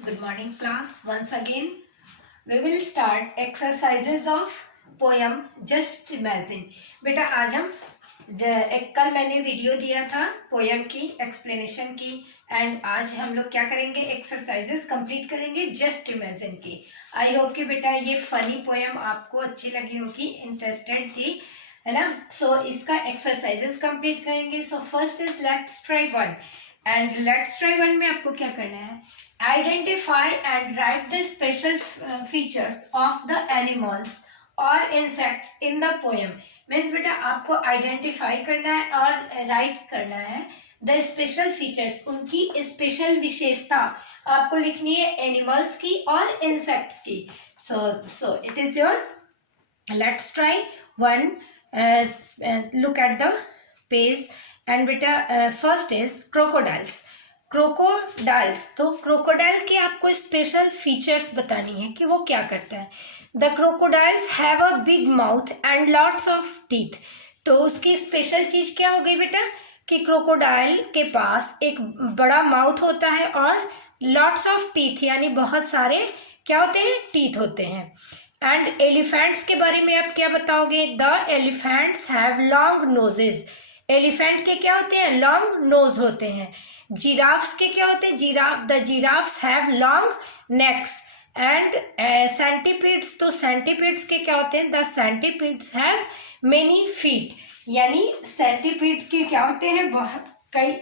Good morning class. Once again we will start exercises of poem Just Imagine. बेटा आज हम एक कल मैंने वीडियो दिया था पोयम की एक्सप्लेनेशन की एंड आज हम लोग क्या करेंगे एक्सरसाइजेस कंप्लीट करेंगे जस्ट इमेजिन की। आई होप कि बेटा ये फनी पोयम आपको अच्छी लगी होगी, इंटरेस्टेड थी, है ना। सो इसका एक्सरसाइजेस कंप्लीट करेंगे। So first is let's try one and let's try one में आपको क्या करना है, identify and write the special features of the animals और insects in the poem. Means बेटा आपको आइडेंटिफाई करना है और राइट करना है द स्पेशल फीचर्स, उनकी स्पेशल विशेषता आपको लिखनी है एनिमल्स की और इंसेक्ट्स की। So it is your let's try one. Look at the page and बेटा फर्स्ट इज क्रोकोडाइल्स। क्रोकोडाइल्स, तो क्रोकोडाइल के आपको स्पेशल फीचर्स बतानी है कि वो क्या करता है। The crocodiles have a big mouth and lots of teeth. तो उसकी स्पेशल चीज क्या हो गई बेटा कि क्रोकोडाइल के पास एक बड़ा माउथ होता है और लॉट्स ऑफ टीथ यानी बहुत सारे क्या होते हैं, टीथ होते हैं। एंड एलिफेंट्स के बारे में आप क्या बताओगे, the elephants have long noses. Elephant के क्या होते हैं, लॉन्ग नोज होते हैं। जिराफ्स के क्या होते हैं, the giraffes have long next. And centipedes, तो सेंटीपीड्स के क्या होते हैं, the centipedes have many feet. यानी सेंटीपीड के क्या होते हैं, बहुत कई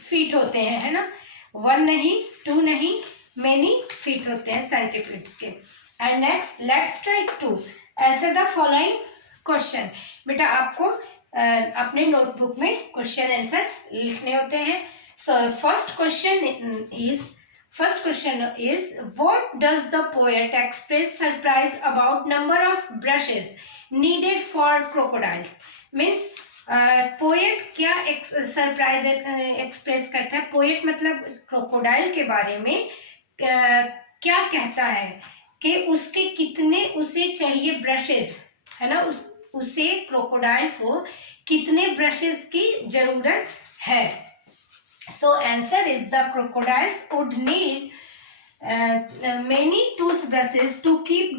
फीट होते हैं, है ना। वन नहीं, टू नहीं, मेनी फीट होते हैं सेंटीपीड्स के। And next let's try to answer the following question. बेटा आपको अपने नोटबुक में क्वेश्चन आंसर लिखने होते हैं। So first question is what does the poet express surprise about number of brushes needed for crocodiles. Means poet क्या surprise express करता है, पोएट मतलब क्रोकोडाइल के बारे में क्या कहता है कि उसके कितने उसे चाहिए ब्रशेस, है ना। उसे क्रोकोडाइल को कितने ब्रशेस की जरूरत है। सो answer is the crocodiles would need many toothbrushes to keep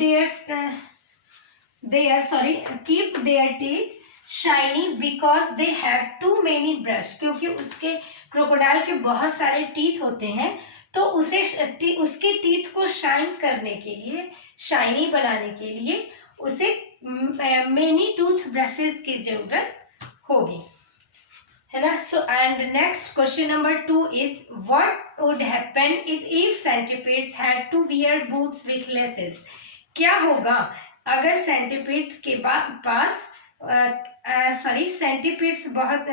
their teeth shiny because they have too many brush। क्योंकि उसके क्रोकोडाइल के बहुत सारे टीथ होते हैं तो उसके टीथ को शाइन करने के लिए, शाइनी बनाने के लिए उसे मेनी टूथ ब्रशेस की जरूरत होगी, है ना। So and next question number 2 is what would happen if centipedes had to wear boots with laces. क्या होगा अगर सेंटीपीड्स के पास सेंटीपीड्स बहुत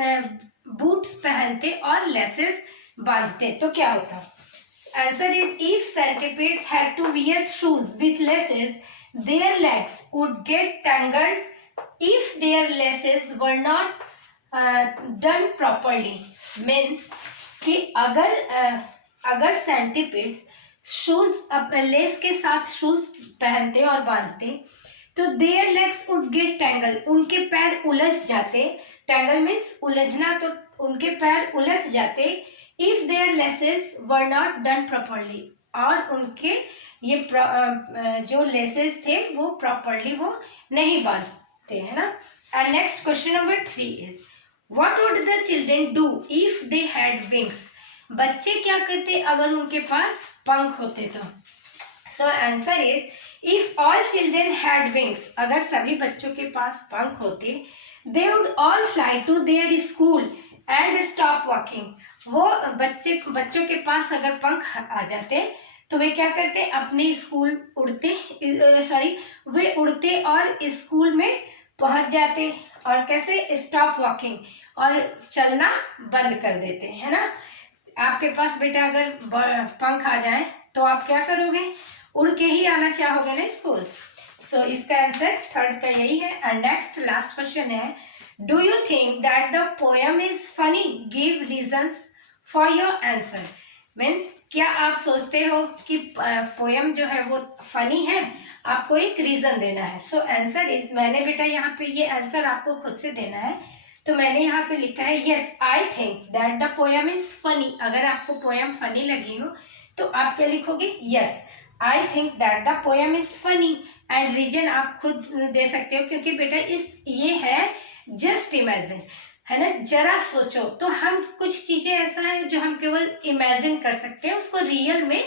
बूट्स पहनते और लेसेस बांधते तो क्या होता। Answer is if centipedes had to wear shoes with laces their legs would get tangled if their laces were not done properly। means कि अगर सेंटीपीड्स शूज लेस के साथ शूज पहनते और बांधते तो there legs would get tangle, उनके पैर उलझ जाते। टैंगल मीन्स उलझना, तो उनके पैर उलझ जाते if their laces were not done properly, और उनके ये जो लेसेस थे वो प्रॉपरली वो नहीं बांधते, है ना। And next question number 3 is what would the children do if they had wings. बच्चे क्या करते अगर उनके पास पंख होते तो। So answer is if all children had wings, अगर सभी बच्चों के पास पंख होते they would all fly to their school and stop walking. वो बच्चों के पास अगर पंख आ जाते तो वे क्या करते, अपने स्कूल वे उड़ते और स्कूल में पहुंच जाते, और कैसे, स्टॉप वॉकिंग, और चलना बंद कर देते, है ना। आपके पास बेटा अगर पंख आ जाए तो आप क्या करोगे, उड़ के ही आना चाहोगे ना स्कूल। सो इसका आंसर थर्ड का यही है। एंड नेक्स्ट लास्ट क्वेश्चन है do you think that the poem is funny, give reasons for your answer. Means क्या आप सोचते हो कि पोएम जो है वो फनी है, आपको एक रीजन देना है। सो आंसर इज, मैंने बेटा यहाँ पे ये आंसर आपको खुद से देना है तो मैंने यहाँ पे लिखा है yes I think that the poem is funny. अगर आपको पोएम फनी लगी हो तो आप क्या लिखोगे, yes I think that the poem is funny, and reason आप खुद दे सकते हो, क्योंकि बेटा ये है जस्ट इमेजिन, है ना, जरा सोचो। तो हम कुछ चीजें ऐसा है जो हम केवल इमेजिन कर सकते हैं, उसको रियल में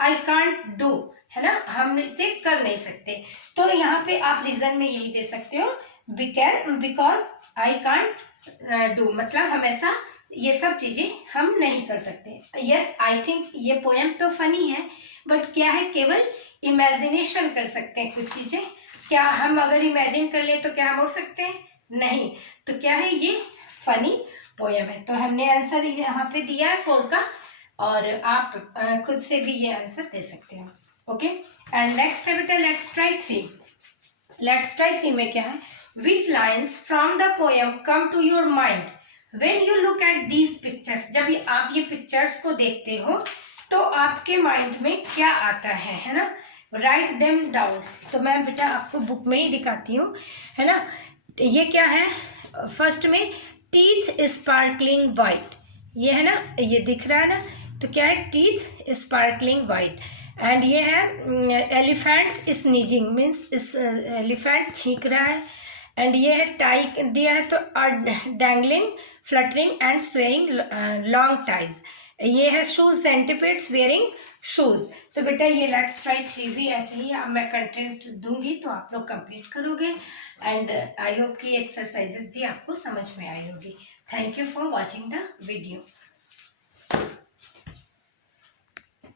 आई कांट डू, है ना, हम इसे कर नहीं सकते। तो यहाँ पे आप रीजन में यही दे सकते हो, बिकॉज आई कांट डू, मतलब हम ऐसा ये सब चीजें हम नहीं कर सकते। यस आई थिंक ये पोएम तो फनी है, बट क्या है, केवल इमेजिनेशन कर सकते हैं कुछ चीजें। क्या हम अगर इमेजिन कर ले तो क्या हम उड़ सकते हैं, नहीं। तो क्या है, ये फनी पोएम है। तो हमने आंसर यहाँ पे दिया है 4 का, और आप खुद से भी ये आंसर दे सकते हो। ओके, एंड नेक्स्ट है बेटा लेट्स ट्राई 3। लेट्स ट्राई 3 में क्या है, which lines from the poem come to your mind when you look at these pictures. जब आप ये पिक्चर्स को देखते हो तो आपके माइंड में क्या आता है ना, राइट देम डाउन। तो मैं बेटा आपको बुक में ही दिखाती हूँ, है ना। ये क्या है, फर्स्ट में टीथ स्पार्कलिंग वाइट, ये है ना, ये दिख रहा है ना, तो क्या है, टीथ स्पार्कलिंग वाइट। एंड ये है एलिफेंट्स स्नीजिंग, मीन्स एलिफेंट छींक रहा है। एंड ये है टाई दिया है, तो dangling fluttering and swaying long ties. ये है शूज, सेंटीपिड्स वेयरिंग शूज। तो बेटा ये लेट्स ट्राई 3 भी ऐसे ही अब मैं कंटेंट दूंगी तो आप लोग कंप्लीट करोगे, एंड आई होप कि एक्सरसाइजेस भी आपको समझ में आई होगी। Thank you for watching the video.